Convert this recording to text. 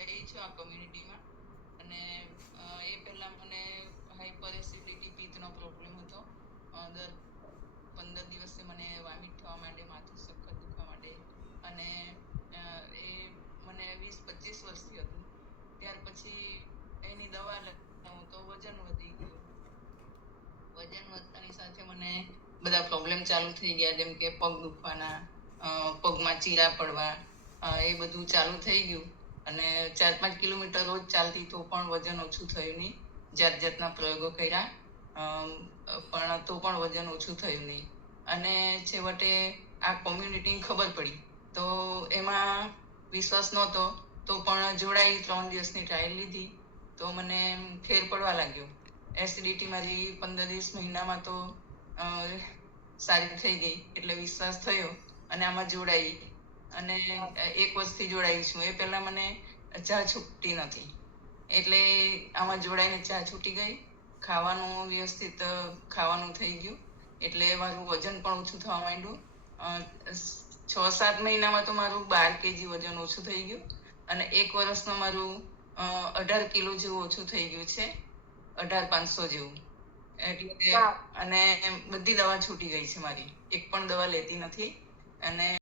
જોડાઈ છું આ કમ્યુનિટીમાં. અને એ પહેલાં મને હાઈપર એસિડિટી પિત્તનો પ્રોબ્લેમ હતો. દર 15 દિવસે મને વોમિટ થવા માંડે, માથું સખત દુખવા માંડે. અને એ મને 20-25 વર્ષથી હતું. ત્યાર પછી એની દવા લઉં તો વજન વધી ગયું. વજન વધતાની સાથે મને બધા પ્રોબ્લેમ ચાલુ થઈ ગયા, જેમ કે પગ દુખવાના, પગમાં ચીરા પડવા, એ બધું ચાલુ થઈ ગયું. અને 4-5 કિલોમીટર રોજ ચાલતી તો પણ વજન ઓછું થયું નહીં. જાતના પ્રયોગો કર્યા, પણ તો પણ વજન ઓછું થયું નહીં. અને છેવટે આ કોમ્યુનિટીની ખબર પડી તો એમાં વિશ્વાસ નહોતો, તો પણ જોડાઈ. 3 દિવસની ટ્રાયલ લીધી તો મને ફેર પડવા લાગ્યો. એસિડિટી મારી 15 દિવસ મહિનામાં તો સારી થઈ ગઈ. એટલે વિશ્વાસ થયો અને આમાં જોડાઈ. અને 1 વર્ષથી જોડાઈ છું. એ પહેલા મને ચા છૂટતી નથી, એટલે આમાં જોડાઈને ચા છૂટી ગઈ. ખાવાનું વ્યવસ્થિત ખાવાનું થઈ ગયું, એટલે મારું વજન પણ ઓછું થવા માંડ્યું. 6-7 મહિનામાં તો મારું 12 kg વજન ઓછું થઈ ગયું. અને 1 વર્ષમાં મારું 18 કિલો જેવું ઓછું થઈ ગયું છે, 18,500 જેવું. એટલે અને બધી દવા છૂટી ગઈ છે મારી, એક પણ દવા લેતી નથી. અને